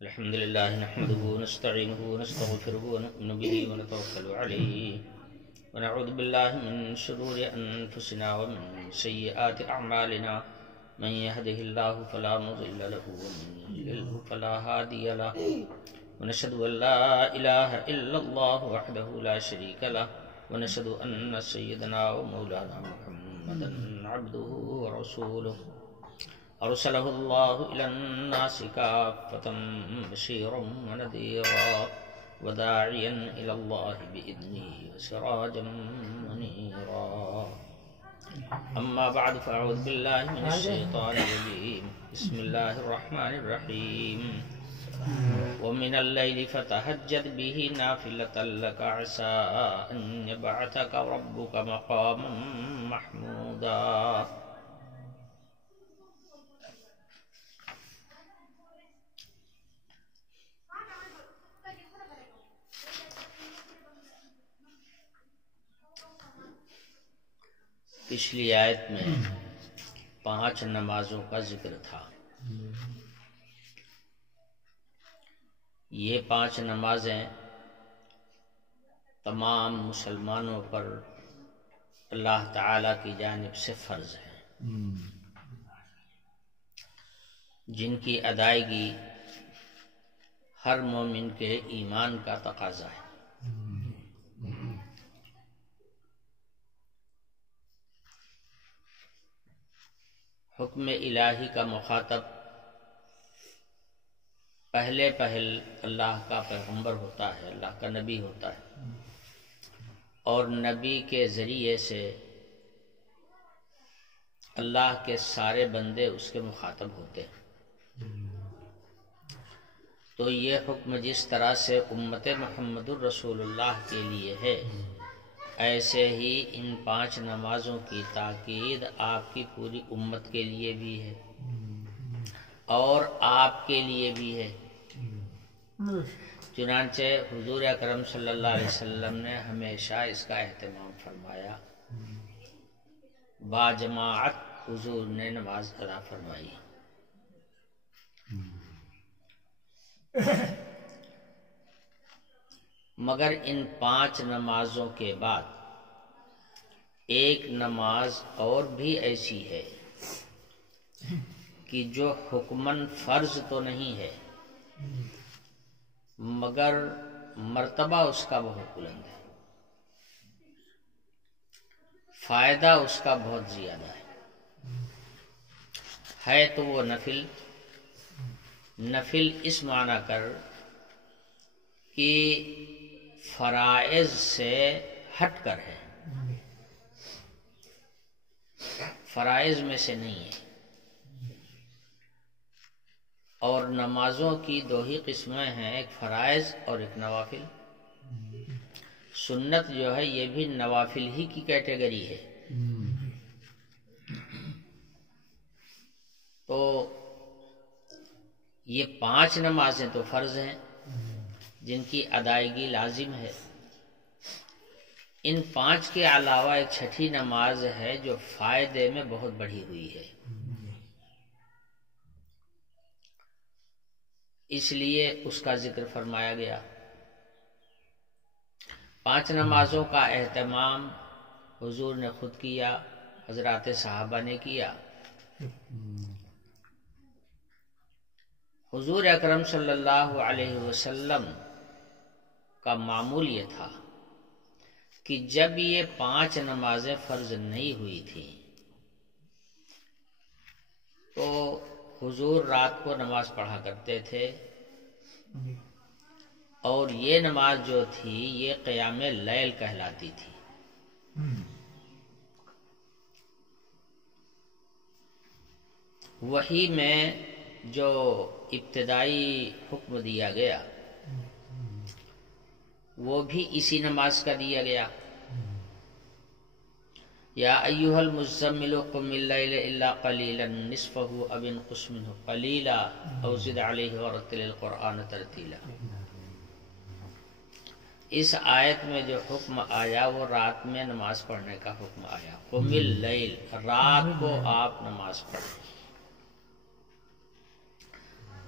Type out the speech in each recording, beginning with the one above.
الحمد لله نحمده ونستعينه ونستغفره ونؤمن به ونتوكل عليه ونعوذ بالله من شرور أنفسنا ومن سيئات أعمالنا من يهده الله فلا مضل له ومن يضلل فلا هادي له ونشهد أن لا إله إلا الله وحده لا شريك له ونشهد أن سيدنا ومولانا محمدا عبده ورسوله أرسله الله إلى الناس كافة بشيرا ونذيرا وداعيا إلى الله بإذنه وسراجا منيرا أما بعد فأعوذ بالله من الشيطان الرجيم بسم الله الرحمن الرحيم ومن الليل فتهجد به نافلة لك عسى أن يبعثك ربك مقاما محمودا پچھلی آیت میں 5 نمازوں کا ذکر تھا۔ یہ 5 نمازیں تمام مسلمانوں پر اللہ تعالی کی جانب سے فرض ہیں، جن کی ادائیگی ہر مومن کے ایمان کا تقاضا ہے۔ حکم الہی کا مخاطب پہلے اللہ کا پیغمبر ہوتا ہے، اللہ کا نبی ہوتا ہے، اور نبی کے ذریعے سے اللہ کے سارے بندے اس کے مخاطب ہوتے ہیں۔ تو یہ حکم جس طرح سے امت محمد الرسول اللہ کے لیے ہے، ایسے ہی ان 5 نمازوں کی تاکید آپ کی پوری امت کے لیے بھی ہے اور آپ کے لیے بھی ہے۔ چنانچہ حضور اکرم صلی اللہ علیہ وسلم نے ہمیشہ اس کا اہتمام فرمایا، باجماعت حضور نے نماز ادا فرمائی۔ مگر ان 5 نمازوں کے بعد ایک نماز اور بھی ایسی ہے کہ جو حکماً فرض تو نہیں ہے، مگر مرتبہ اس کا بہت بلند ہے، فائدہ اس کا بہت زیادہ ہے تو وہ نفل اس معنی کر کہ فرائض سے ہٹ کر ہے، فرائض میں سے نہیں ہے۔ اور نمازوں کی 2 ہی قسمیں ہیں، ایک فرائض اور ایک نوافل۔ سنت جو ہے یہ بھی نوافل ہی کی کیٹیگری ہے۔ تو یہ 5 نمازیں تو فرض ہیں جن کی ادائیگی لازم ہے۔ ان 5 کے علاوہ ایک 6ٹھی نماز ہے جو فائدے میں بہت بڑھی ہوئی ہے، اس لیے اس کا ذکر فرمایا گیا۔ 5 نمازوں کا اہتمام حضور نے خود کیا، حضرات صحابہ نے کیا۔ حضور اکرم صلی اللہ علیہ وسلم کا معمول یہ تھا کہ جب یہ 5 نمازیں فرض نہیں ہوئی تھیں تو حضور رات کو نماز پڑھا کرتے تھے، اور یہ نماز جو تھی یہ قیام لیل کہلاتی تھی۔ وحی میں جو ابتدائی حکم دیا گیا وہ بھی اسی نماز کا دیا گیا، یا ایھا المزمل قم اللیل الا قلیلا نصفہ او انقص منہ قلیلا او زد علیہ ورتل القرآن ترتیلا۔ اس آیت میں جو حکم آیا وہ رات میں نماز پڑھنے کا حکم آیا۔ قم اللیل، رات کو آپ نماز پڑھیں۔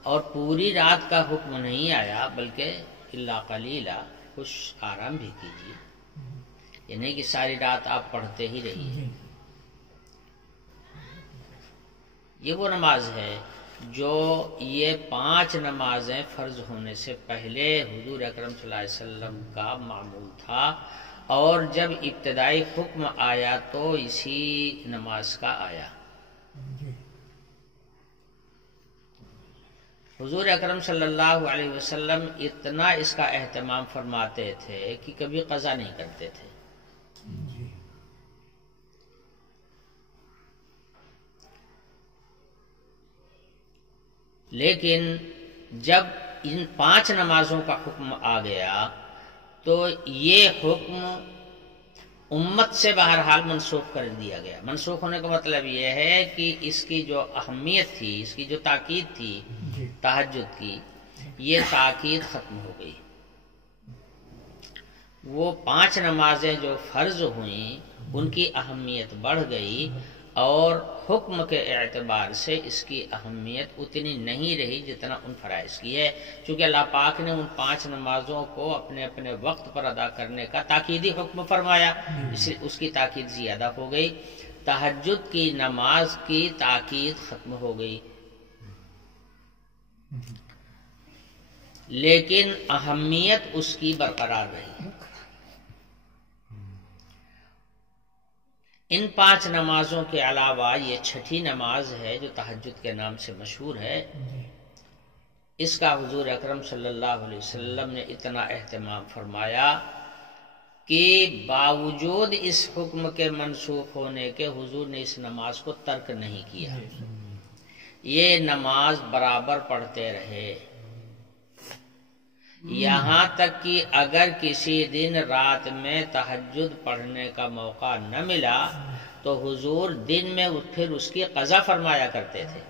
اور پوری رات کا حکم نہیں آیا بلکہ الا قلیلا، کچھ آرام بھی کیجیے، یہ نہیں کہ ساری رات آپ پڑھتے ہی رہیے۔ یہ وہ نماز ہے جو یہ 5 نمازیں فرض ہونے سے پہلے حضور اکرم صلی اللہ علیہ وسلم کا معمول تھا، اور جب ابتدائی حکم آیا تو اسی نماز کا آیا۔ حضور اکرم صلی اللہ علیہ وسلم اتنا اس کا اہتمام فرماتے تھے کہ کبھی قضا نہیں کرتے تھے۔ لیکن جب ان 5 نمازوں کا حکم آ گیا تو یہ حکم امت سے بہرحال منسوخ کر دیا گیا۔ منسوخ ہونے کا مطلب یہ ہے کہ اس کی جو اہمیت تھی، اس کی جو تاکید تھی تہجد کی، یہ تاکید ختم ہو گئی۔ وہ 5 نمازیں جو فرض ہوئیں ان کی اہمیت بڑھ گئی، اور حکم کے اعتبار سے اس کی اہمیت اتنی نہیں رہی جتنا ان فرائض کی ہے، چونکہ اللہ پاک نے ان 5 نمازوں کو اپنے اپنے وقت پر ادا کرنے کا تاکیدی حکم فرمایا، اس کی تاکید زیادہ ہو گئی۔ تہجد کی نماز کی تاکید ختم ہو گئی، لیکن اہمیت اس کی برقرار رہی۔ ان 5 نمازوں کے علاوہ یہ 6ٹھی نماز ہے جو تہجد کے نام سے مشہور ہے۔ اس کا حضور اکرم صلی اللہ علیہ وسلم نے اتنا اہتمام فرمایا کہ باوجود اس حکم کے منسوخ ہونے کے حضور نے اس نماز کو ترک نہیں کیا، یہ نماز برابر پڑھتے رہے، یہاں تک کہ اگر کسی دن رات میں تہجد پڑھنے کا موقع نہ ملا تو حضور دن میں پھر اس کی قضا فرمایا کرتے تھے۔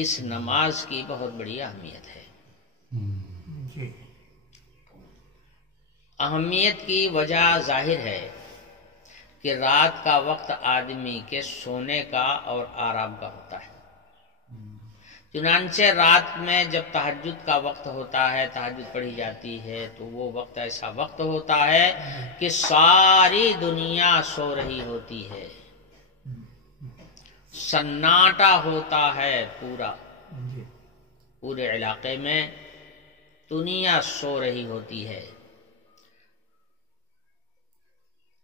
اس نماز کی بہت بڑی اہمیت ہے۔ اہمیت کی وجہ ظاہر ہے کہ رات کا وقت آدمی کے سونے کا اور آرام کا ہوتا ہے، چنانچہ رات میں جب تہجد کا وقت ہوتا ہے، تہجد پڑھی جاتی ہے، تو وہ وقت ایسا وقت ہوتا ہے کہ ساری دنیا سو رہی ہوتی ہے، سناٹا ہوتا ہے، پورے علاقے میں دنیا سو رہی ہوتی ہے۔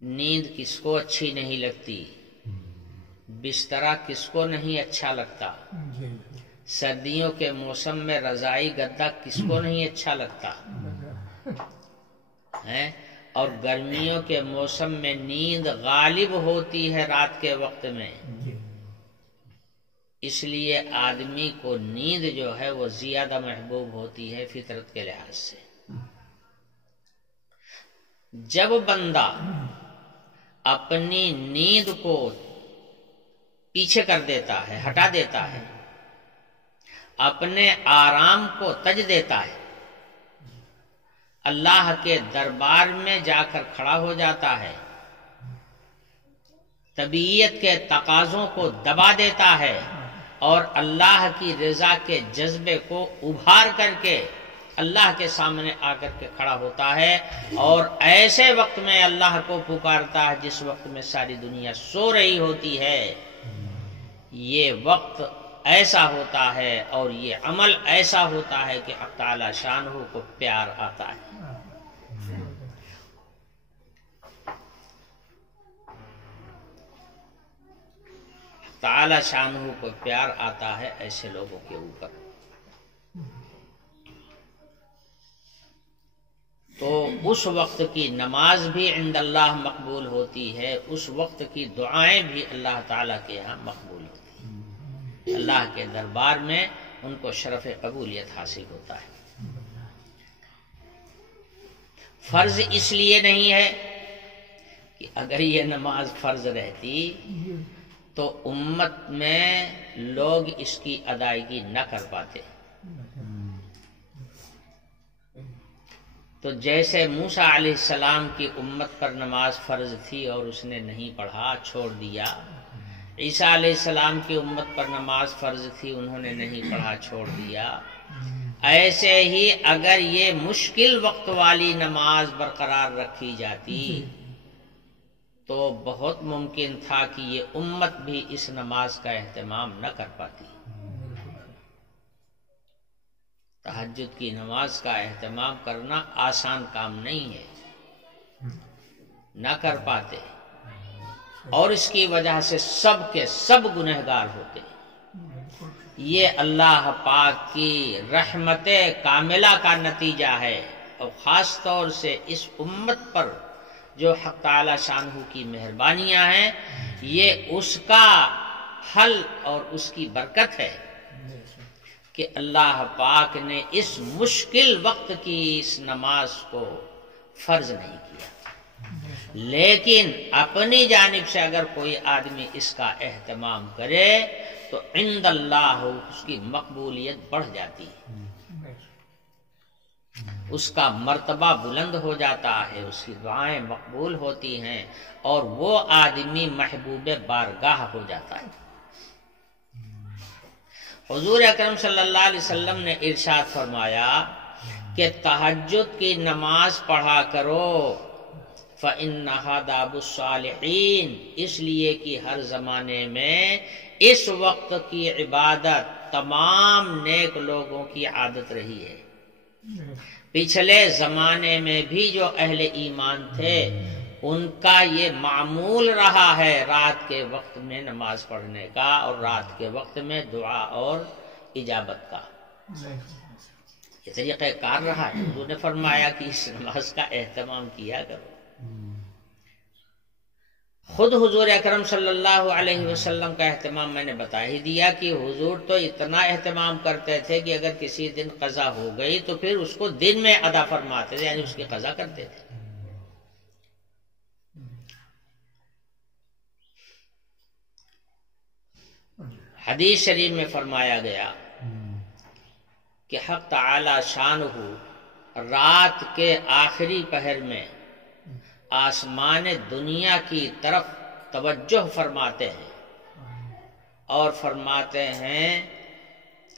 نیند کس کو اچھی نہیں لگتی، بسترا کس کو نہیں اچھا لگتا، سردیوں کے موسم میں رضائی گدا کس کو نہیں اچھا لگتا ہے، اور گرمیوں کے موسم میں نیند غالب ہوتی ہے رات کے وقت میں، اس لیے آدمی کو نیند جو ہے وہ زیادہ محبوب ہوتی ہے فطرت کے لحاظ سے۔ جب بندہ اپنی نیند کو پیچھے کر دیتا ہے، ہٹا دیتا ہے، اپنے آرام کو تج دیتا ہے، اللہ کے دربار میں جا کر کھڑا ہو جاتا ہے، طبیعت کے تقاضوں کو دبا دیتا ہے، اور اللہ کی رضا کے جذبے کو ابھار کر کے اللہ کے سامنے آ کر کے کھڑا ہوتا ہے، اور ایسے وقت میں اللہ کو پکارتا ہے جس وقت میں ساری دنیا سو رہی ہوتی ہے، یہ وقت ایسا ہوتا ہے اور یہ عمل ایسا ہوتا ہے کہ حق تعالی شانہ کو پیار آتا ہے۔ تعالی شانہ کو پیار آتا ہے ایسے لوگوں کے اوپر۔ تو اس وقت کی نماز بھی عند اللہ مقبول ہوتی ہے، اس وقت کی دعائیں بھی اللہ تعالیٰ کے یہاں مقبول ہوتی ہیں، اللہ کے دربار میں ان کو شرف قبولیت حاصل ہوتا ہے۔ فرض اس لیے نہیں ہے کہ اگر یہ نماز فرض رہتی تو امت میں لوگ اس کی ادائیگی نہ کر پاتے۔ تو جیسے موسیٰ علیہ السلام کی امت پر نماز فرض تھی اور اس نے نہیں پڑھا، چھوڑ دیا، عیسیٰ علیہ السلام کی امت پر نماز فرض تھی، انہوں نے نہیں پڑھا، چھوڑ دیا۔ ایسے ہی اگر یہ مشکل وقت والی نماز برقرار رکھی جاتی تو بہت ممکن تھا کہ یہ امت بھی اس نماز کا اہتمام نہ کر پاتی۔ تہجد کی نماز کا اہتمام کرنا آسان کام نہیں ہے، نہ کر پاتے، اور اس کی وجہ سے سب کے سب گنہگار ہوتے۔ یہ اللہ پاک کی رحمت کاملہ کا نتیجہ ہے، اور خاص طور سے اس امت پر جو حق تعالی شانہ کی مہربانیاں ہیں، یہ اس کا حل اور اس کی برکت ہے کہ اللہ پاک نے اس مشکل وقت کی اس نماز کو فرض نہیں کیا۔ لیکن اپنی جانب سے اگر کوئی آدمی اس کا اہتمام کرے تو عند اللہ اس کی مقبولیت بڑھ جاتی ہے، اس کا مرتبہ بلند ہو جاتا ہے، اس کی دعائیں مقبول ہوتی ہیں، اور وہ آدمی محبوب بارگاہ ہو جاتا ہے۔ حضور اکرم صلی اللہ علیہ وسلم نے ارشاد فرمایا کہ تہجد کی نماز پڑھا کرو، فَإِنَّهَا دَابُ الصَّالِحِينَ، اس لیے کہ ہر زمانے میں اس وقت کی عبادت تمام نیک لوگوں کی عادت رہی ہے۔ پچھلے زمانے میں بھی جو اہل ایمان تھے ان کا یہ معمول رہا ہے رات کے وقت میں نماز پڑھنے کا، اور رات کے وقت میں دعا اور اجابت کا، یہ طریقہ کار رہا ہے۔ حضور نے فرمایا کہ اس نماز کا اہتمام کیا کرو۔ خود حضور اکرم صلی اللہ علیہ وسلم کا اہتمام میں نے بتا ہی دیا کہ حضور تو اتنا اہتمام کرتے تھے کہ اگر کسی دن قضا ہو گئی تو پھر اس کو دن میں ادا فرماتے تھے، یعنی اس کی قضا کرتے تھے۔ حدیث شریف میں فرمایا گیا کہ حق تعالی شانہ رات کے آخری پہر میں آسمان دنیا کی طرف توجہ فرماتے ہیں اور فرماتے ہیں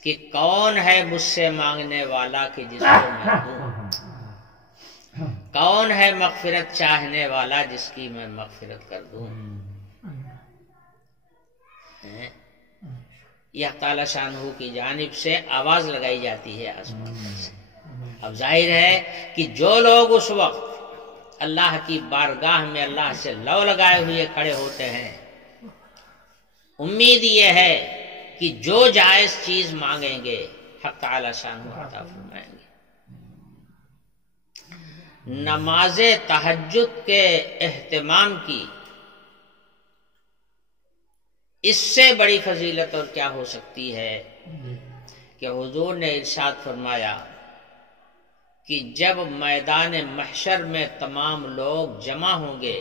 کہ کون ہے مجھ سے مانگنے والا کہ جس کو میں دوں، کون ہے مغفرت چاہنے والا جس کی میں مغفرت کر دوں۔ یہ تعالی شانہ کی جانب سے آواز لگائی جاتی ہے آسمان سے۔ اب ظاہر ہے کہ جو لوگ اس وقت اللہ کی بارگاہ میں اللہ سے لو لگائے ہوئے کھڑے ہوتے ہیں، امید یہ ہے کہ جو جائز چیز مانگیں گے حق تعالی شانہ عطا فرمائیں گے۔ نماز تہجد کے اہتمام کی اس سے بڑی فضیلت اور کیا ہو سکتی ہے کہ حضور نے ارشاد فرمایا کہ جب میدان محشر میں تمام لوگ جمع ہوں گے،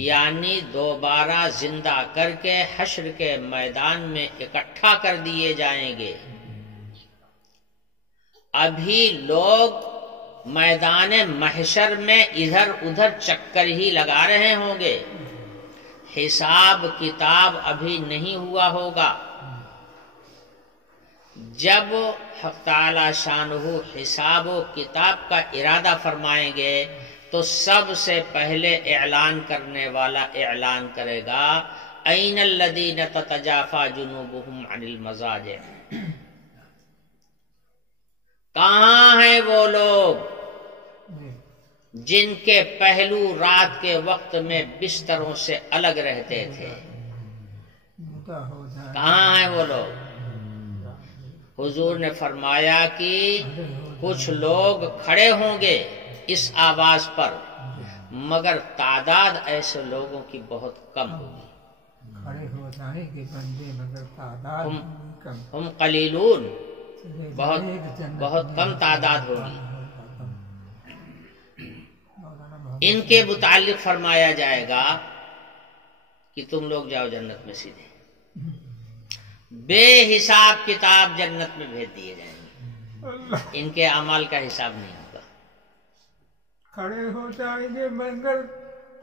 یعنی دوبارہ زندہ کر کے حشر کے میدان میں اکٹھا کر دیے جائیں گے، ابھی لوگ میدان محشر میں ادھر ادھر چکر ہی لگا رہے ہوں گے، حساب کتاب ابھی نہیں ہوا ہوگا۔ جب حق تعالی شانہ حساب و کتاب کا ارادہ فرمائیں گے تو سب سے پہلے اعلان کرنے والا اعلان کرے گا این الذین تتجافی جنوبہم عن المضاجع، کہاں ہیں وہ لوگ جن کے پہلو رات کے وقت میں بستروں سے الگ رہتے تھے، کہاں ہیں وہ لوگ؟ حضور نے فرمایا کہ کچھ لوگ کھڑے ہوں گے اس آواز پر، مگر تعداد ایسے لوگوں کی بہت کم ہوگی۔ کھڑے ہو جانے کے بندے مگر تعداد کم، ہم قلیلون، بہت کم تعداد ہوگی۔ ان کے متعلق فرمایا جائے گا کہ تم لوگ جاؤ جنت میں سیدھے، بے حساب کتاب جنت میں بھیج دیے جائیں گے، ان کے اعمال کا حساب نہیں ہوگا۔ کھڑے ہو جائیں گے مگر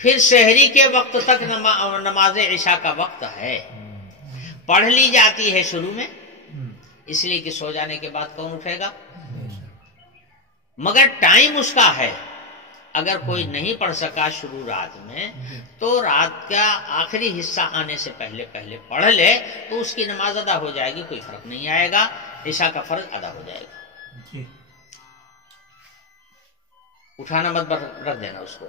پھر سحری کے وقت تک نماز عشاء کا وقت ہے، پڑھ لی جاتی ہے شروع میں، اس لیے کہ سو جانے کے بعد کون اٹھے گا، مگر ٹائم اس کا ہے۔ اگر کوئی نہیں پڑھ سکا شروع رات میں تو رات کا آخری حصہ آنے سے پہلے پڑھ لے تو اس کی نماز ادا ہو جائے گی، کوئی فرق نہیں آئے گا، عشاء کا فرض ادا ہو جائے گا۔ اٹھانا مت رکھ دینا اس کو۔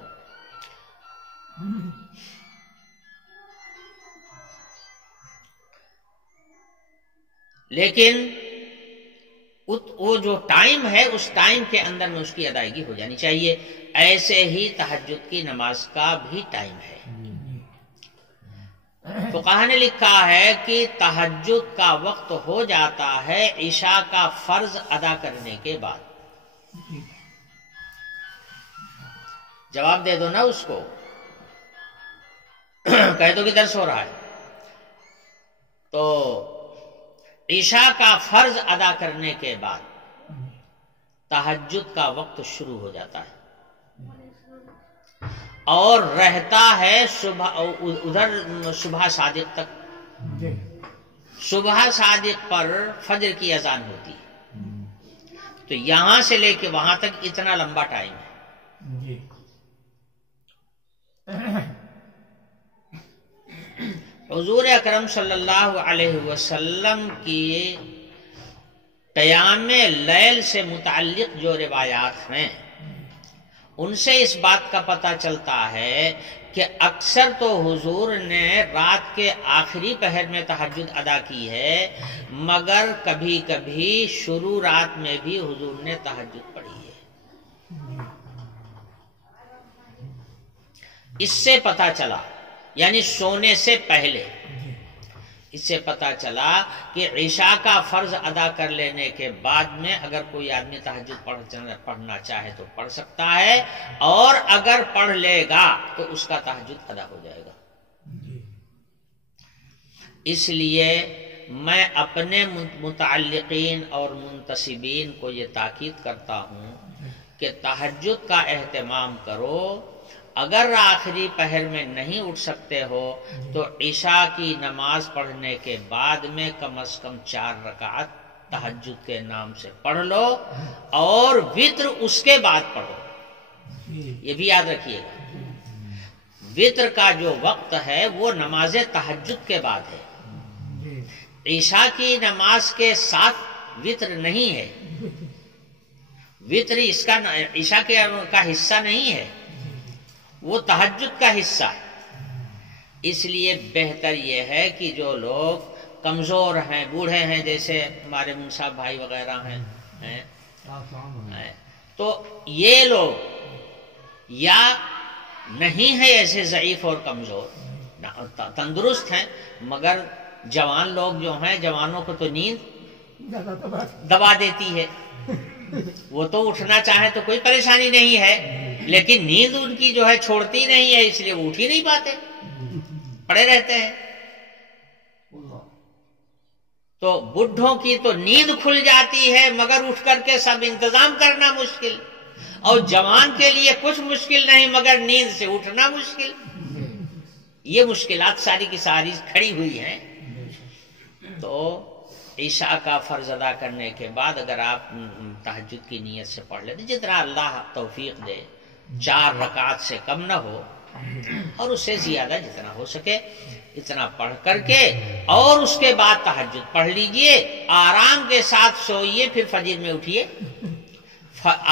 لیکن وہ جو ٹائم ہے اس ٹائم کے اندر میں اس کی ادائیگی ہو جانی چاہیے۔ ایسے ہی تہجد کی نماز کا بھی ٹائم ہے۔ فقہا نے لکھا ہے کہ تہجد کا وقت ہو جاتا ہے عشاء کا فرض ادا کرنے کے بعد۔ جواب دے دو نا اس کو، کہہ دو کہ درس ہو رہا ہے تو عشاء کا فرض ادا کرنے کے بعد تہجد کا وقت شروع ہو جاتا ہے اور رہتا ہے صبح صادق تک۔ صبح صادق پر فجر کی اذان ہوتی ہے، تو یہاں سے لے کے وہاں تک اتنا لمبا ٹائم ہے۔ حضور اکرم صلی اللہ علیہ وسلم کی قیام لیل سے متعلق جو روایات ہیں ان سے اس بات کا پتہ چلتا ہے کہ اکثر تو حضور نے رات کے آخری پہر میں تہجد ادا کی ہے، مگر کبھی کبھی شروع رات میں بھی حضور نے تہجد پڑھی ہے۔ اس سے پتہ چلا، یعنی سونے سے پہلے اس سے پتہ چلا کہ عشاء کا فرض ادا کر لینے کے بعد میں اگر کوئی آدمی تہجد پڑھنا چاہے تو پڑھ سکتا ہے، اور اگر پڑھ لے گا تو اس کا تہجد ادا ہو جائے گا۔ اس لیے میں اپنے متعلقین اور منتسبین کو یہ تاکید کرتا ہوں کہ تہجد کا اہتمام کرو۔ اگر آخری پہر میں نہیں اٹھ سکتے ہو تو عشاء کی نماز پڑھنے کے بعد میں کم از کم 4 رکعت تہجد کے نام سے پڑھ لو، اور وتر اس کے بعد پڑھو۔ یہ بھی یاد رکھیے گا، وتر کا جو وقت ہے وہ نماز تہجد کے بعد ہے، عشاء کی نماز کے ساتھ وتر نہیں ہے، وتر اس کا عشاء کا حصہ نہیں ہے، وہ تہجد کا حصہ ہے۔ اس لیے بہتر یہ ہے کہ جو لوگ کمزور ہیں، بوڑھے ہیں، جیسے ہمارے منصا بھائی وغیرہ ہیں تو یہ لوگ یا نہیں ہیں ایسے ضعیف اور کمزور، تندرست ہیں، مگر جوان لوگ جو ہیں، جوانوں کو تو نیند دبا دیتی ہے، وہ تو اٹھنا چاہے تو کوئی پریشانی نہیں ہے، لیکن نیند ان کی جو ہے چھوڑتی نہیں ہے، اس لیے وہ اٹھ ہی نہیں پاتے، پڑے رہتے ہیں۔ تو بڈھوں کی تو نیند کھل جاتی ہے مگر اٹھ کر کے سب انتظام کرنا مشکل، اور جوان کے لیے کچھ مشکل نہیں مگر نیند سے اٹھنا مشکل۔ یہ مشکلات ساری کی ساری کھڑی ہوئی ہیں۔ تو عشاء کا فرض ادا کرنے کے بعد اگر آپ تہجد کی نیت سے پڑھ لیتے، جتنا اللہ توفیق دے، 4 رکعت سے کم نہ ہو اور اس سے زیادہ جتنا ہو سکے اتنا پڑھ کر کے، اور اس کے بعد تہجد پڑھ لیجئے، آرام کے ساتھ سوئیے، پھر فجر میں اٹھیے،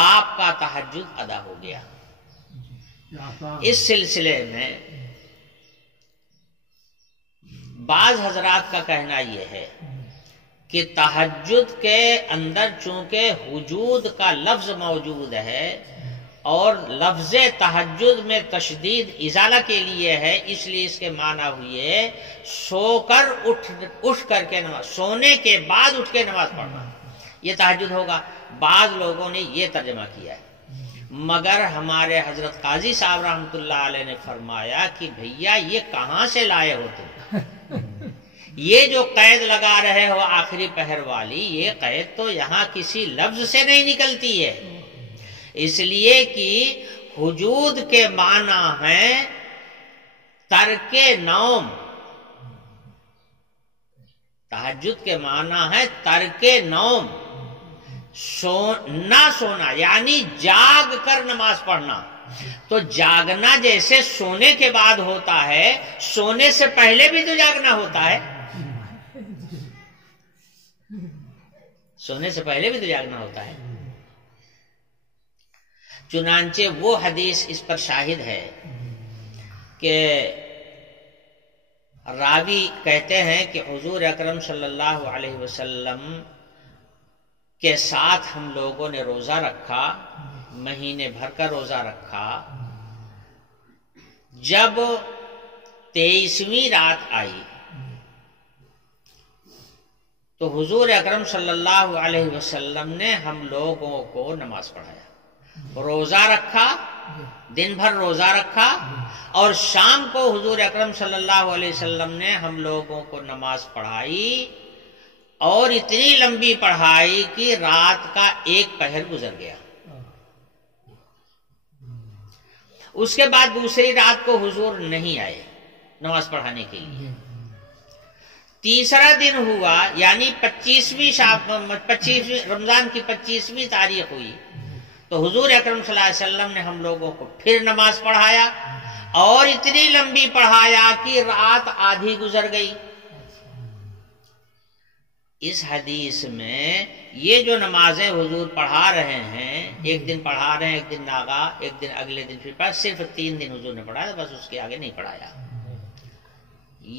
آپ کا تہجد ادا ہو گیا۔ اس سلسلے میں بعض حضرات کا کہنا یہ ہے کہ تہجد کے اندر چونکہ وجود کا لفظ موجود ہے اور لفظ تہجد میں تشدید ازالہ کے لیے ہے، اس لیے اس کے معنی ہوئے سو کر اٹھ کر کے نماز، سونے کے بعد اٹھ کے نماز پڑھنا، یہ تہجد ہوگا۔ بعض لوگوں نے یہ ترجمہ کیا ہے، مگر ہمارے حضرت قاضی صاحب رحمۃ اللہ علیہ نے فرمایا کہ بھیا یہ کہاں سے لائے ہو تم؟ یہ جو قید لگا رہے ہو آخری پہر والی، یہ قید تو یہاں کسی لفظ سے نہیں نکلتی ہے، اس لیے کہ وجود کے معنی ہیں ترک نوم، تہجد کے معنی ہے ترک نوم، نہ سونا یعنی جاگ کر نماز پڑھنا. تو جاگنا جیسے سونے کے بعد ہوتا ہے، سونے سے پہلے بھی تو جاگنا ہوتا ہے، سونے سے پہلے بھی تو جاگنا ہوتا ہے. چنانچہ وہ حدیث اس پر شاہد ہے کہ راوی کہتے ہیں کہ حضور اکرم صلی اللہ علیہ وسلم کے ساتھ ہم لوگوں نے روزہ رکھا، مہینے بھر کا روزہ رکھا. جب 23ویں رات آئی تو حضور اکرم صلی اللہ علیہ وسلم نے ہم لوگوں کو نماز پڑھایا. روزہ رکھا، دن بھر روزہ رکھا، اور شام کو حضور اکرم صلی اللہ علیہ وسلم نے ہم لوگوں کو نماز پڑھائی، اور اتنی لمبی پڑھائی کہ رات کا 1 پہر گزر گیا. اس کے بعد دوسری رات کو حضور نہیں آئے نماز پڑھانے کے لیے. تیسرا دن ہوا یعنی 25ویں رمضان کی 25ویں تاریخ ہوئی تو حضور اکرم صلی اللہ علیہ وسلم نے ہم لوگوں کو پھر نماز پڑھایا، اور اتنی لمبی پڑھایا کہ رات آدھی گزر گئی. اس حدیث میں یہ جو نمازیں حضور پڑھا رہے ہیں، ایک دن پڑھا رہے ہیں، ایک دن ناگا، ایک دن اگلے دن پھر پڑھا، صرف 3 دن حضور نے پڑھایا، بس اس کے آگے نہیں پڑھایا.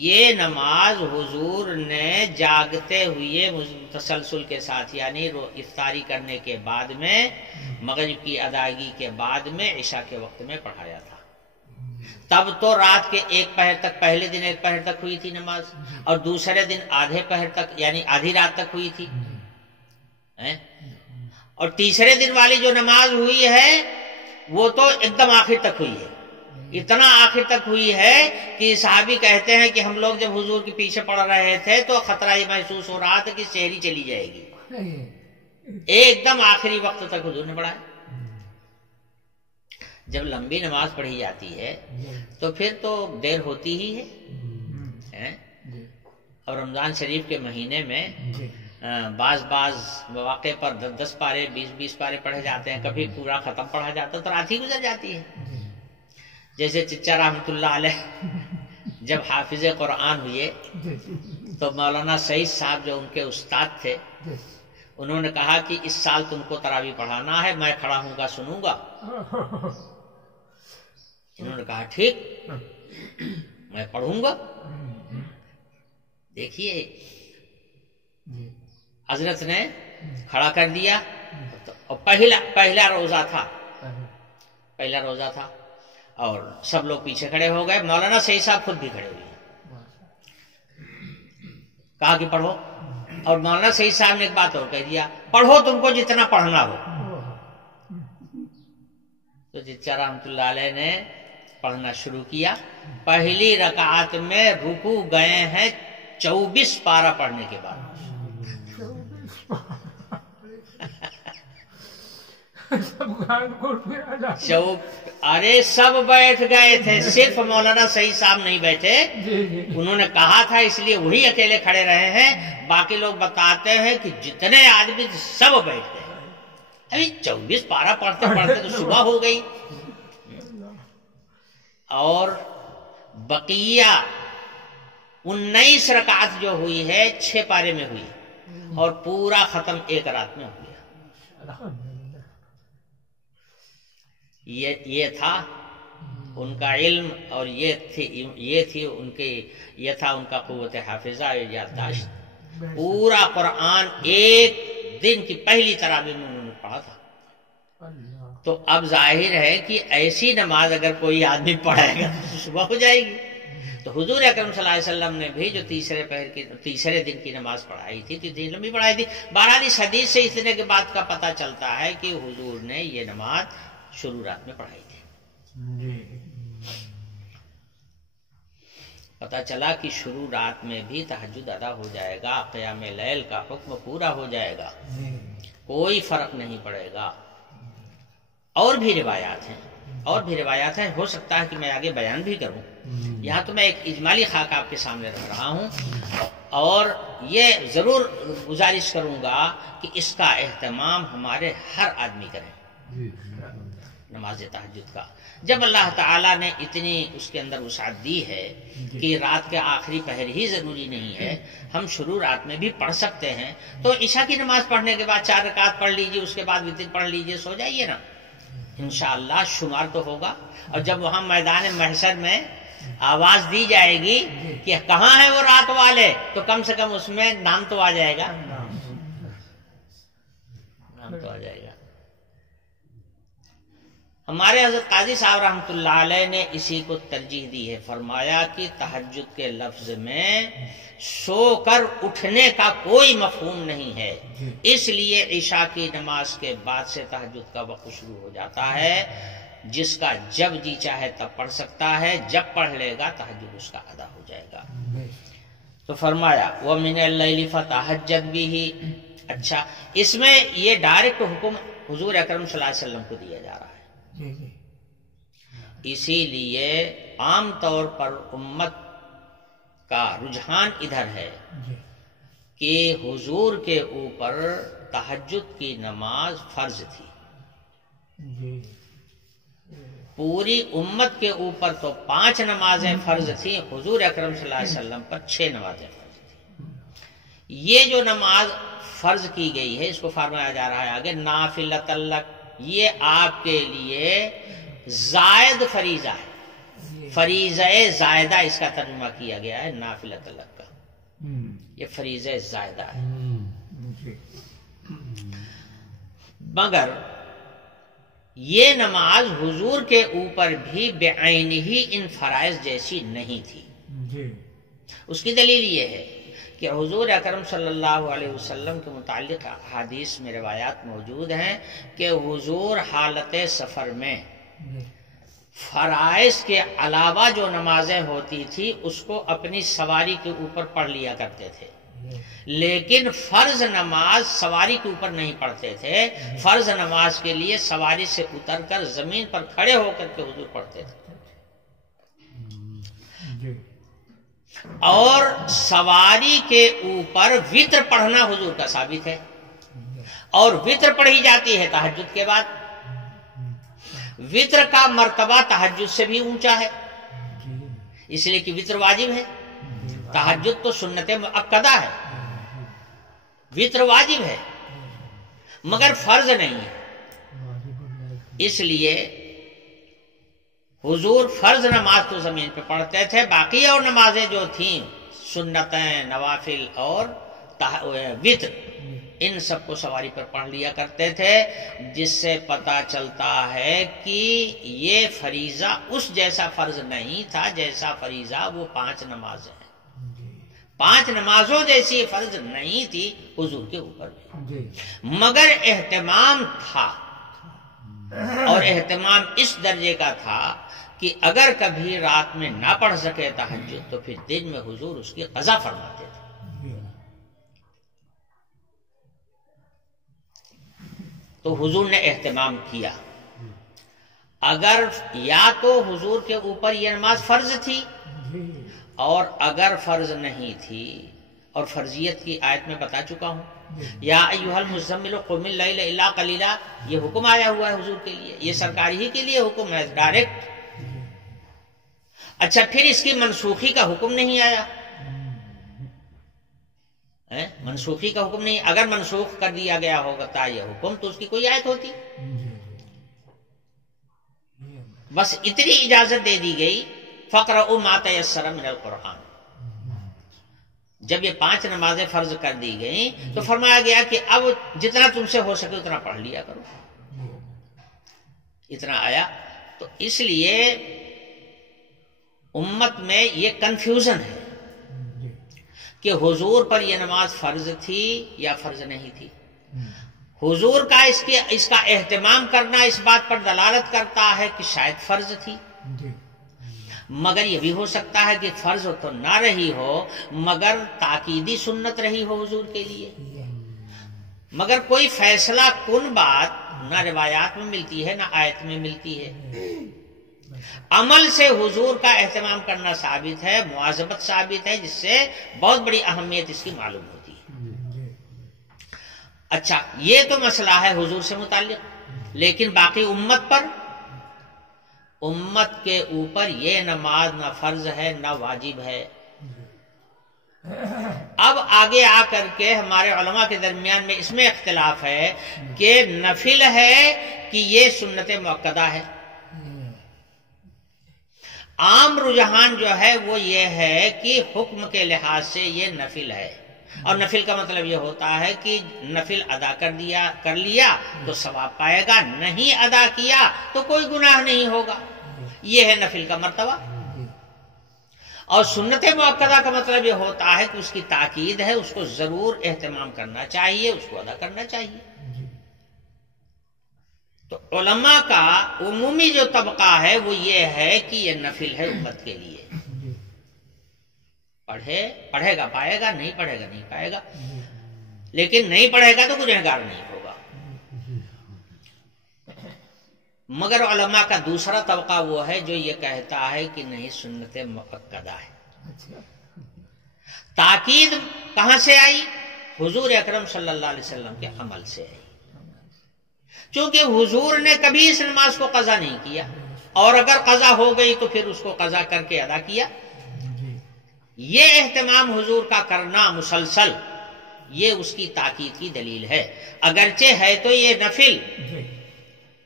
یہ نماز حضور نے جاگتے ہوئے تسلسل کے ساتھ یعنی افطاری کرنے کے بعد میں، مغرب کی ادائیگی کے بعد میں، عشاء کے وقت میں پڑھایا تھا. تب تو رات کے 1 پہر تک، پہلے دن 1 پہر تک ہوئی تھی نماز، اور دوسرے دن آدھے پہر تک یعنی آدھی رات تک ہوئی تھی. اور تیسرے دن والی جو نماز ہوئی ہے وہ تو ایک دم آخر تک ہوئی ہے. اتنا آخر تک ہوئی ہے کہ صحابی کہتے ہیں کہ ہم لوگ جب حضور کے پیچھے پڑھ رہے تھے تو خطرہ یہ محسوس ہو رہا تھا کہ سحری چلی جائے گی. ایک دم آخری وقت تک حضور نے پڑھا. جب لمبی نماز پڑھی جاتی ہے تو پھر تو دیر ہوتی ہی ہے. اور رمضان شریف کے مہینے میں بعض مواقع پر 10 پارے 20 پارے پڑھے جاتے ہیں، کبھی پورا ختم پڑھا جاتا ہے تو رات ہی گزر جاتی ہے. جیسے چچا رحمت اللہ علیہ جب حافظ قرآن ہوئے تو مولانا سعید صاحب جو ان کے استاد تھے، انہوں نے کہا کہ اس سال تم کو تراویح پڑھانا ہے، میں کھڑا ہوں گا سنوں گا. انہوں نے کہا ٹھیک، میں پڑھوں گا. دیکھیے حضرت نے کھڑا کر دیا، اور پہلا روزہ تھا اور سب لوگ پیچھے کھڑے ہو گئے. مولانا سعید صاحب خود بھی کھڑے ہوئے، کہا کہ پڑھو. اور مولانا سعید صاحب نے ایک بات اور کہہ دیا، پڑھو تم کو جتنا پڑھنا ہو. تو چچا رحمت اللہ علیہ نے پڑھنا شروع کیا. پہلی رکعت میں رکوع گئے ہیں 24 پارہ پڑھنے کے بعد. ارے سب بیٹھ گئے تھے، صرف مولانا سعید صاحب نہیں بیٹھے. انہوں نے کہا تھا اس لیے وہی اکیلے کھڑے رہے ہیں، باقی لوگ بتاتے ہیں کہ جتنے آدمی سب بیٹھ گئے. ابھی 24 پارہ پڑھتے پڑھتے تو صبح ہو گئی. اور بقیہ 19 رکعت جو ہوئی ہے 6 پارے میں ہوئی، اور پورا ختم 1 رات میں ہو گیا. یہ تھا ان کا علم، اور یہ تھا ان کا قوت حافظہ، یادداشت. پورا قرآن ایک دن کی پہلی تراویح میں انہوں نے پڑھا تھا. تو اب ظاہر ہے کہ ایسی نماز اگر کوئی آدمی پڑھے گا تو صبح ہو جائے گی. تو حضور اکرم صلی اللہ علیہ وسلم نے بھی جو تیسرے دن کی نماز پڑھائی تھی، اتنی لمبی پڑھائی تھی. بہرحال اس حدیث سے اتنے کے بعد کا پتہ چلتا ہے کہ حضور نے یہ نماز شروع رات میں پڑھائی تھی. پتہ چلا کہ شروع رات میں بھی تہجد ادا ہو جائے گا، قیام لیل کا حکم پورا ہو جائے گا، کوئی فرق نہیں پڑے گا. اور بھی روایات ہیں اور بھی روایات ہیں، ہو سکتا ہے کہ میں آگے بیان بھی کروں. یہاں تو میں ایک اجمالی خاکہ آپ کے سامنے رکھ رہا ہوں، اور یہ ضرور گزارش کروں گا کہ اس کا اہتمام ہمارے ہر آدمی کریں. نماز تہجد کا جب اللہ تعالیٰ نے اتنی اس کے اندر وسعت دی ہے کہ رات کے آخری پہر ہی ضروری نہیں ہے، ہم شروع رات میں بھی پڑھ سکتے ہیں، تو عشاء کی نماز پڑھنے کے بعد 4 رکعت پڑھ لیجئے، اس کے بعد وتر پڑھ لیجئے، سو جائیے نا، انشاءاللہ شمار تو ہوگا. اور جب وہاں میدان محشر میں آواز دی جائے گی کہ کہاں ہیں وہ رات والے، تو کم سے کم اس میں نام تو آ جائے گا، نام تو آ جائے گا. ہمارے حضرت قاضی صاحب رحمۃ اللہ علیہ نے اسی کو ترجیح دی ہے، فرمایا کہ تہجد کے لفظ میں سو کر اٹھنے کا کوئی مفہوم نہیں ہے، اس لیے عشاء کی نماز کے بعد سے تہجد کا وقت شروع ہو جاتا ہے. جس کا جب جی چاہے تب پڑھ سکتا ہے، جب پڑھ لے گا تہجد اس کا ادا ہو جائے گا. تو فرمایا وَمِنَ اللَّيْلِ فَتَہجد بِهِ. اچھا، اس میں یہ ڈائریکٹ حکم حضور اکرم صلی اللہ علیہ وسلم کو دیا جا رہا ہے. اسی لیے عام طور پر امت کا رجحان ادھر ہے کہ حضور کے اوپر تہجد کی نماز فرض تھی. پوری امت کے اوپر تو 5 نمازیں فرض تھیں، حضور اکرم صلی اللہ علیہ وسلم پر 6 نمازیں فرض تھیں. یہ جو نماز فرض کی گئی ہے، اس کو فرمایا جا رہا ہے آگے نافلۃ لک، یہ آپ کے لیے زائد فریضہ ہے. فریضہ زائدہ اس کا ترجمہ کیا گیا ہے نافلۃ لک کا، یہ فریضہ زائدہ ہے. مگر یہ نماز حضور کے اوپر بھی بعین ہی ان فرائض جیسی نہیں تھی. اس کی دلیل یہ ہے کہ حضور اکرم صلی اللہ علیہ وسلم کے متعلق حدیث میں روایات موجود ہیں کہ حضور حالت سفر میں فرائض کے علاوہ جو نمازیں ہوتی تھی اس کو اپنی سواری کے اوپر پڑھ لیا کرتے تھے، لیکن فرض نماز سواری کے اوپر نہیں پڑھتے تھے. فرض نماز کے لیے سواری سے اتر کر زمین پر کھڑے ہو کر کے حضور پڑھتے تھے. اور سواری کے اوپر وتر پڑھنا حضور کا ثابت ہے، اور وتر پڑھی جاتی ہے تہجد کے بعد. وتر کا مرتبہ تہجد سے بھی اونچا ہے، اس لیے کہ وتر واجب ہے. تہجد تو سنت مؤکدہ ہے، وتر واجب ہے مگر فرض نہیں ہے. اس لیے حضور فرض نماز تو زمین پہ پڑھتے تھے، باقی اور نمازیں جو تھیں سنتیں، نوافل اور وتر، ان سب کو سواری پر پڑھ لیا کرتے تھے. جس سے پتہ چلتا ہے کہ یہ فریضہ اس جیسا فرض نہیں تھا جیسا فریضہ وہ 5 نمازیں ہیں. 5 نمازوں جیسی فرض نہیں تھی حضور کے اوپر بھی، مگر اہتمام تھا، اور اہتمام اس درجے کا تھا کہ اگر کبھی رات میں نہ پڑھ سکے تہجد تو پھر دن میں حضور اس کی قضا فرماتے تھے. تو حضور نے اہتمام کیا. اگر یا تو حضور کے اوپر یہ نماز فرض تھی، اور اگر فرض نہیں تھی، اور فرضیت کی آیت میں بتا چکا ہوں، یا ایھا المزمل قم اللیل الا قلیلا، یہ حکم آیا ہوا ہے حضور کے لیے، یہ سرکار ہی کے لیے حکم ہے ڈائریکٹ. اچھا، پھر اس کی منسوخی کا حکم نہیں آیا، منسوخی کا حکم نہیں. اگر منسوخ کر دیا گیا ہوتا یہ حکم تو اس کی کوئی آیت ہوتی. بس اتنی اجازت دے دی گئی فَاقْرَؤْا مَا تَيَسَّرَ مِنَ الْقُرْآنِ. جب یہ 5 نمازیں فرض کر دی گئیں تو فرمایا گیا کہ اب جتنا تم سے ہو سکے اتنا پڑھ لیا کرو. اتنا آیا. تو اس لیے امت میں یہ کنفیوژن ہے کہ حضور پر یہ نماز فرض تھی یا فرض نہیں تھی. حضور کا اس کا اہتمام کرنا اس بات پر دلالت کرتا ہے کہ شاید فرض تھی، مگر یہ بھی ہو سکتا ہے کہ فرض تو نہ رہی ہو مگر تاکیدی سنت رہی ہو حضور کے لیے. مگر کوئی فیصلہ کن بات نہ روایات میں ملتی ہے نہ آیت میں ملتی ہے. عمل سے حضور کا اہتمام کرنا ثابت ہے، مواظبت ثابت ہے، جس سے بہت بڑی اہمیت اس کی معلوم ہوتی ہے. اچھا، یہ تو مسئلہ ہے حضور سے متعلق، لیکن باقی امت کے اوپر یہ نماز نہ فرض ہے نہ واجب ہے. اب آگے آ کر کے ہمارے علماء کے درمیان میں اس میں اختلاف ہے کہ نفل ہے کہ یہ سنت مؤکدہ ہے. عام رجحان جو ہے وہ یہ ہے کہ حکم کے لحاظ سے یہ نفل ہے، اور نفل کا مطلب یہ ہوتا ہے کہ نفل ادا کر لیا تو ثواب پائے گا، نہیں ادا کیا تو کوئی گناہ نہیں ہوگا. یہ ہے نفل کا مرتبہ. اور سنت مؤکدہ کا مطلب یہ ہوتا ہے کہ اس کی تاکید ہے، اس کو ضرور اہتمام کرنا چاہیے، اس کو ادا کرنا چاہیے. تو علماء کا عمومی جو طبقہ ہے وہ یہ ہے کہ یہ نفل ہے امت کے لیے. پڑھے گا پائے گا، نہیں پڑھے گا نہیں پائے گا، لیکن نہیں پڑھے گا تو گنہگار نہیں ہوگا. مگر علماء کا دوسرا طبقہ وہ ہے جو یہ کہتا ہے کہ نہیں، سنت مؤکدہ ہے. تاکید کہاں سے آئی؟ حضور اکرم صلی اللہ علیہ وسلم کے عمل سے آئی. چونکہ حضور نے کبھی اس نماز کو قضا نہیں کیا، اور اگر قضا ہو گئی تو پھر اس کو قضا کر کے ادا کیا. یہ اہتمام حضور کا کرنا مسلسل، یہ اس کی تاکید کی دلیل ہے. اگرچہ ہے تو یہ نفل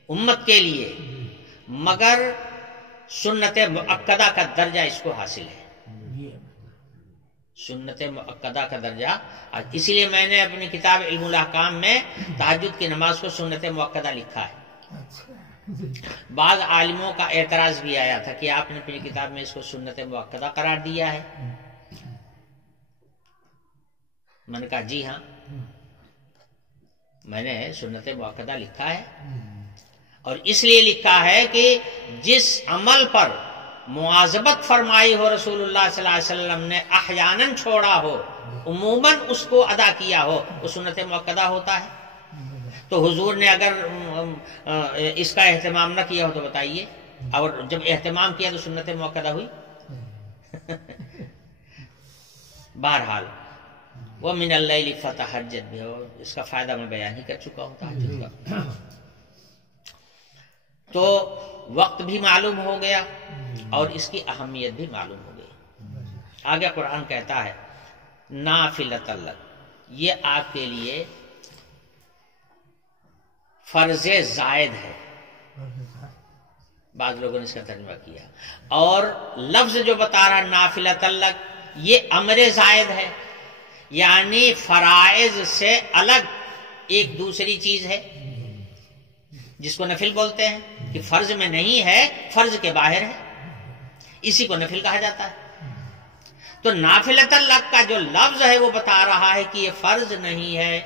امت کے لیے، مگر سنت مؤکدہ کا درجہ اس کو حاصل ہے. سنت مؤکدہ کا درجہ. اسی لیے میں نے اپنی کتاب علم الاحکام میں تہجد کی نماز کو سنت مؤکدہ لکھا ہے. بعض عالموں کا اعتراض بھی آیا تھا کہ آپ نے اپنی کتاب میں اس کو سنت مؤکدہ قرار دیا ہے. میں نے کہا جی ہاں، میں نے سنت مؤکدہ لکھا ہے، اور اس لیے لکھا ہے کہ جس عمل پر مواظبت فرمائی ہو رسول اللہ صلی اللہ علیہ وسلم نے، احیاناً چھوڑا ہو، عموماً اس کو ادا کیا ہو، وہ سنت مؤکدہ ہوتا ہے. تو حضور نے اگر اس کا اہتمام نہ کیا ہو تو بتائیے، اور جب اہتمام کیا تو سنت مؤکدہ ہوئی. بہرحال وَمِنَ اللَّيْلِ فَتَہجد بھی ہو، اس کا فائدہ میں بیان ہی کر چکا ہوں تہجد کا. تو وقت بھی معلوم ہو گیا اور اس کی اہمیت بھی معلوم ہو گئی. آگے قرآن کہتا ہے نافلۃ لک، یہ آپ کے لیے فرض زائد ہے. بعض لوگوں نے اس کا ترجمہ کیا، اور لفظ جو بتا رہا نافلۃ لک یہ امر زائد ہے، یعنی فرائض سے الگ ایک دوسری چیز ہے جس کو نفل بولتے ہیں، کہ فرض میں نہیں ہے، فرض کے باہر ہے، اسی کو نفل کہا جاتا ہے. تو نافلۃ لک کا جو لفظ ہے وہ بتا رہا ہے کہ یہ فرض نہیں ہے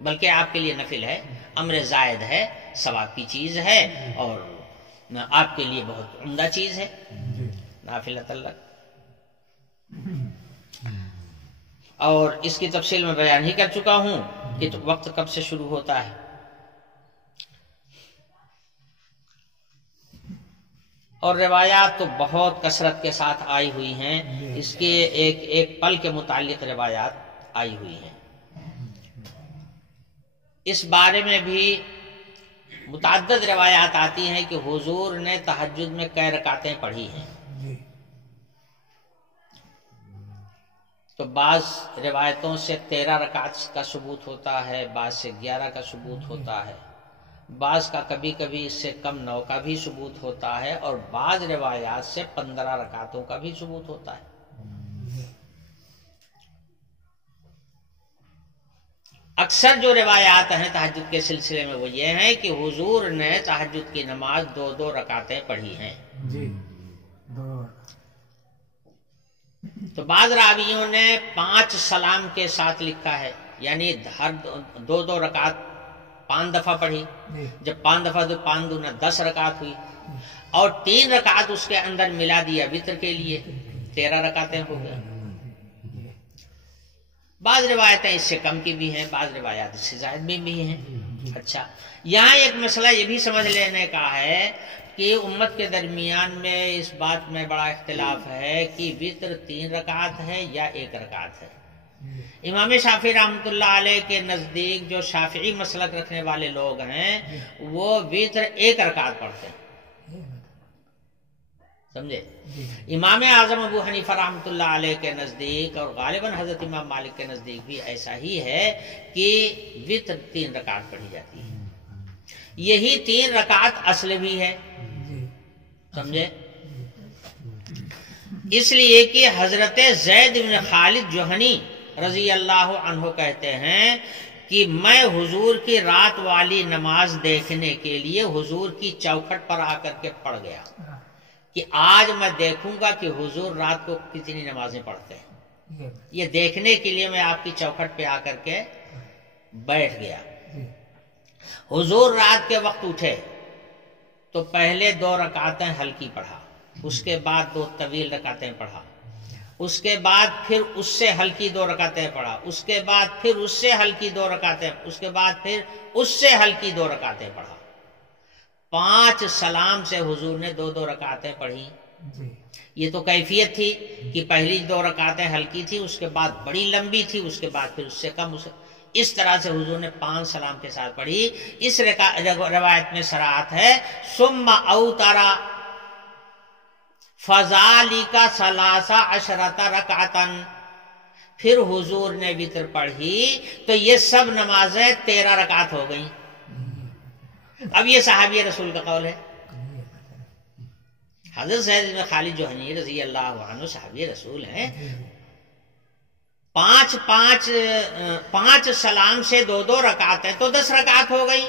بلکہ آپ کے لیے نفل ہے، امر زائد ہے، ثواب کی چیز ہے، اور آپ کے لیے بہت عمدہ چیز ہے نافلۃ لک. اور اس کی تفصیل میں بیان ہی کر چکا ہوں کہ وقت کب سے شروع ہوتا ہے. اور روایات تو بہت کثرت کے ساتھ آئی ہوئی ہیں، اس کے ایک پل کے متعلق روایات آئی ہوئی ہیں. اس بارے میں بھی متعدد روایات آتی ہیں کہ حضور نے تہجد میں کئی رکعتیں پڑھی ہیں. تو بعض روایتوں سے 13 رکعت کا ثبوت ہوتا ہے، بعض سے 11 کا ثبوت ہوتا ہے، بعض کا کبھی کبھی اس سے کم 9 کا بھی ثبوت ہوتا ہے، اور بعض روایات سے 15 رکعتوں کا بھی ثبوت ہوتا ہے. اکثر جو روایات ہیں تہجد کے سلسلے میں وہ یہ ہیں کہ حضور نے تہجد کی نماز 2 رکعتیں پڑھی ہیں. تو بعض راویوں نے 5 سلام کے ساتھ لکھا ہے، یعنی ہر 2 رکعت 5 دفعہ پڑھی. جب 5 دفعہ تو 5 دونا 10 رکعت ہوئی، اور 3 رکعت اس کے اندر ملا دیا وتر کے لیے، 13 رکعتیں ہو گئی. بعض روایتیں اس سے کم کی بھی ہیں، بعض روایات اس سے زائد میں بھی ہیں۔ اچھا، یہاں ایک مسئلہ یہ بھی سمجھ لینے کا ہے کہ امت کے درمیان میں اس بات میں بڑا اختلاف ہے کہ وتر 3 رکعت ہے یا 1 رکعت ہے۔ امام شافعی رحمۃ اللہ علیہ کے نزدیک جو شافعی مسلک رکھنے والے لوگ ہیں وہ وتر 1 رکعت پڑھتے ہیں، سمجھے؟ امام اعظم ابو حنیفہ رحمۃ اللہ علیہ کے نزدیک اور غالباً حضرت امام مالک کے نزدیک بھی ایسا ہی ہے کہ وتر 3 رکعت پڑھی جاتی ہے۔ یہی 3 رکعت اصل بھی ہے، سمجھے؟ اس لیے کہ حضرت زید بن خالد جوہنی رضی اللہ عنہ کہتے ہیں کہ میں حضور کی رات والی نماز دیکھنے کے لیے حضور کی چوکھٹ پر آ کر کے پڑھ گیا کہ آج میں دیکھوں گا کہ حضور رات کو کتنی نمازیں پڑھتے ہیں۔ یہ دیکھنے کے لیے میں آپ کی چوکھٹ پہ آ کر کے بیٹھ گیا۔ حضور رات کے وقت اٹھے تو پہلے 2 رکعتیں ہلکی پڑھا، اس کے بعد 2 طویل رکعتیں پڑھا، اس کے بعد پھر اس سے ہلکی 2 رکعتیں پڑھا، اس کے بعد پھر اس سے ہلکی 2 رکعتیں، اس کے بعد پھر اس سے ہلکی 2 رکعتیں پڑھا۔ 5 سلام سے حضور نے 2 رکعتیں پڑھی۔ یہ تو کیفیت تھی کہ پہلی 2 رکعتیں ہلکی تھی، اس کے بعد بڑی لمبی تھی، اس کے بعد پھر اس سے کم، اس طرح سے حضور نے 5 سلام کے ساتھ پڑھی۔ اس روایت میں صراحت ہے ثم اوتر فذالک 13 رکعتا، پھر حضور نے وتر پڑھی تو یہ سب نمازیں 13 رکعت ہو گئیں۔ اب یہ صحابی رسول کا قول ہے۔ حضرت زید بن خالد جوہنی رضی اللہ عنہ صحابی رسول ہیں۔ 5 سلام سے 2 رکعتیں تو 10 رکعت ہو گئی۔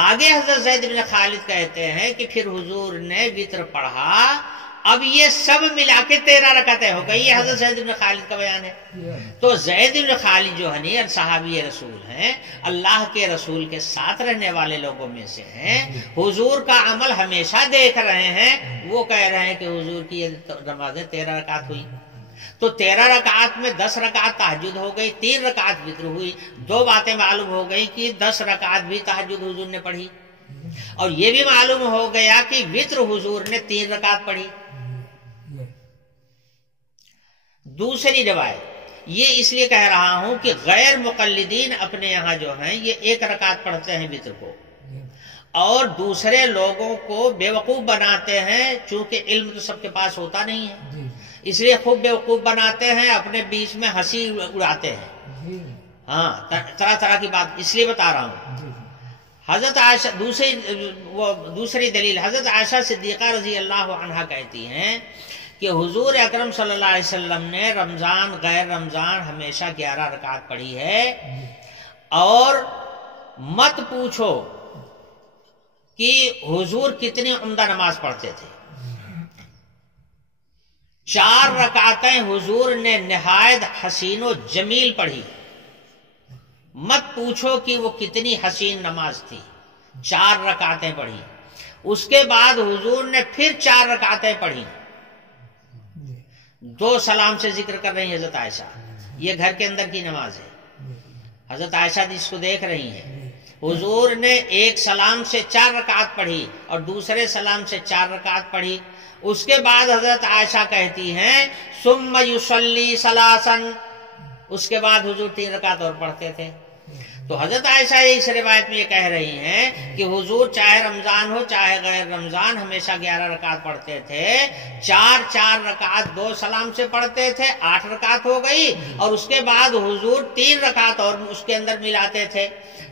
آگے حضرت زید بن خالد کہتے ہیں کہ پھر حضور نے وتر پڑھا، اب یہ سب ملا کے 13 رکعتیں ہو گئی۔ یہ حضرت زید بن خالد کا بیان ہے۔ تو زید بن خالد جوہنی اور صحابی رسول ہیں، اللہ کے رسول کے ساتھ رہنے والے لوگوں میں سے ہیں، حضور کا عمل ہمیشہ دیکھ رہے ہیں۔ وہ کہہ رہے ہیں کہ حضور کی یہ نمازیں 13 رکعت ہوئی، تو 13 رکعت میں 10 رکعت تہجد ہو گئی، 3 رکعت وتر ہوئی۔ 2 باتیں معلوم ہو گئی کہ 10 رکعت بھی تہجد حضور نے پڑھی، اور یہ بھی معلوم ہو گیا کہ وتر حضور نے 3 رکعت پڑھی۔ دوسری روایت یہ اس لیے کہہ رہا ہوں کہ غیر مقلدین اپنے یہاں جو ہیں یہ 1 رکعت پڑھتے ہیں وتر کو، اور دوسرے لوگوں کو بیوقوف بناتے ہیں، چونکہ علم تو سب کے پاس ہوتا نہیں ہے، اس لیے خوب بیوقوف بناتے ہیں، اپنے بیچ میں ہنسی اڑاتے ہیں۔ ہاں، طرح طرح کی بات اس لیے بتا رہا ہوں۔ حضرت عائشہ دوسری دلیل حضرت عائشہ صدیقہ رضی اللہ عنہا کہتی ہیں کہ حضور اکرم صلی اللہ علیہ وسلم نے رمضان غیر رمضان ہمیشہ 11 رکعت پڑھی ہے، اور مت پوچھو کہ حضور کتنی عمدہ نماز پڑھتے تھے۔ 4 رکعتیں حضور نے نہایت حسین و جمیل پڑھی، مت پوچھو کہ وہ کتنی حسین نماز تھی۔ 4 رکعتیں پڑھی، اس کے بعد حضور نے پھر 4 رکعتیں پڑھی۔ 2 سلام سے ذکر کر رہی ہیں حضرت عائشہ، یہ گھر کے اندر کی نماز ہے، حضرت عائشہ اس کو دیکھ رہی ہیں۔ حضور نے 1 سلام سے 4 رکعت پڑھی اور دوسرے سلام سے 4 رکعت پڑھی۔ اس کے بعد حضرت عائشہ کہتی ہیں ثم یصلی ثلاثا، اس کے بعد حضور 3 رکعت اور پڑھتے تھے۔ تو حضرت عائشہ اس روایت میں یہ کہہ رہی ہیں کہ حضور چاہے رمضان ہو چاہے غیر رمضان ہمیشہ 11 رکعت پڑھتے تھے۔ 4 رکعت 2 سلام سے پڑھتے تھے، 8 رکعت ہو گئی، اور اس کے بعد حضور 3 رکعت اور اس کے اندر ملاتے تھے،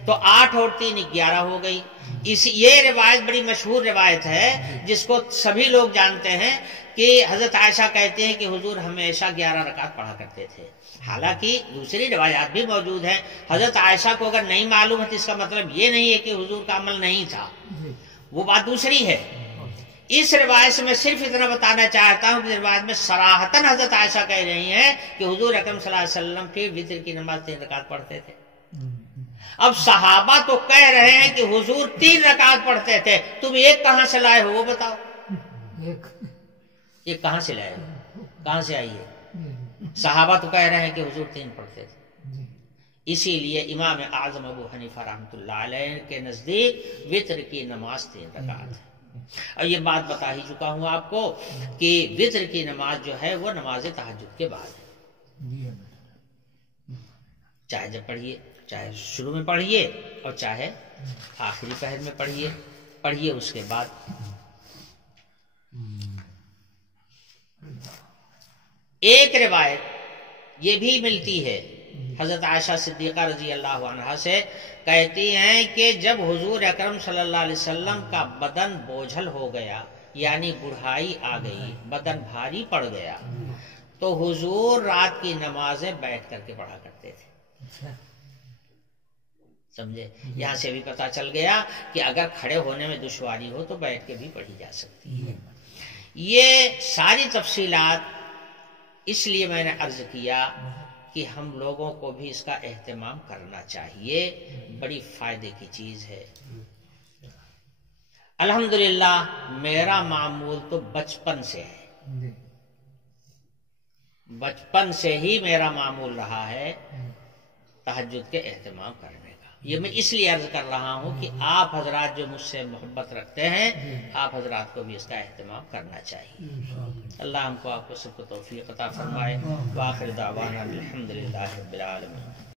تو 8 اور 3 11 ہو گئی۔ یہ روایت بڑی مشہور روایت ہے جس کو سبھی لوگ جانتے ہیں کہ حضرت عائشہ کہتے ہیں کہ حضور ہمیشہ 11 رکعت پڑھا کرتے تھے۔ حالانکہ دوسری روایات بھی موجود ہیں، حضرت عائشہ کو اگر نہیں معلوم ہے تو اس کا مطلب یہ نہیں ہے کہ حضور کا عمل نہیں تھا، وہ بات دوسری ہے۔ اس روایت سے میں صرف اتنا بتانا چاہتا ہوں کہ روایت میں صراحتاً حضرت عائشہ کہہ رہی ہیں کہ حضور اکرم صلی اللہ علیہ وسلم پھر وتر کی نماز 3 رکعت پڑھتے تھے۔ اب صحابہ تو کہہ رہے ہیں کہ حضور 3 رکعت پڑھتے تھے، تم 1 کہاں سے لائے ہو وہ بتاؤ، 1 کہاں سے لائے ہو، کہاں سے آئی ہے؟ صحابہ تو کہہ رہے ہیں کہ حضور 3 پڑھتے تھے۔ اسی لیے امام اعظم ابو حنیفہ رحمۃ اللہ علیہ کے نزدیک وطر کی نماز 3 رکعت ہے۔ اور یہ بات بتا ہی چکا ہوں آپ کو کہ وطر کی نماز جو ہے وہ نماز تہجد کے بعد ہے، چاہے جب پڑھیے، چاہے شروع میں پڑھیے اور چاہے آخری پہر میں پڑھیے اس کے بعد۔ ایک روایت یہ بھی ملتی ہے حضرت عائشہ صدیقہ رضی اللہ عنہا سے، کہتی ہیں کہ جب حضور اکرم صلی اللہ علیہ وسلم کا بدن بوجھل ہو گیا، یعنی بڑھائی آ گئی، بدن بھاری پڑ گیا، تو حضور رات کی نمازیں بیٹھ کر کے پڑھا کرتے تھے۔ سمجھے؟ یہاں سے بھی پتا چل گیا کہ اگر کھڑے ہونے میں دشواری ہو تو بیٹھ کے بھی پڑھی جا سکتی ہے۔ یہ ساری تفصیلات اس لیے میں نے عرض کیا کہ ہم لوگوں کو بھی اس کا اہتمام کرنا چاہیے، بڑی فائدے کی چیز ہے۔ الحمدللہ میرا معمول تو بچپن سے ہے، بچپن سے ہی میرا معمول رہا ہے تہجد کے اہتمام کرنے کا۔ یہ میں اس لیے عرض کر رہا ہوں کہ آپ حضرات جو مجھ سے محبت رکھتے ہیں، آپ حضرات کو بھی اس کا اہتمام کرنا چاہیے۔ اللہ ہم کو آپ کو سب کو توفیق عطا فرمائے۔ وآخر دعوانا الحمدللہ رب العالمین۔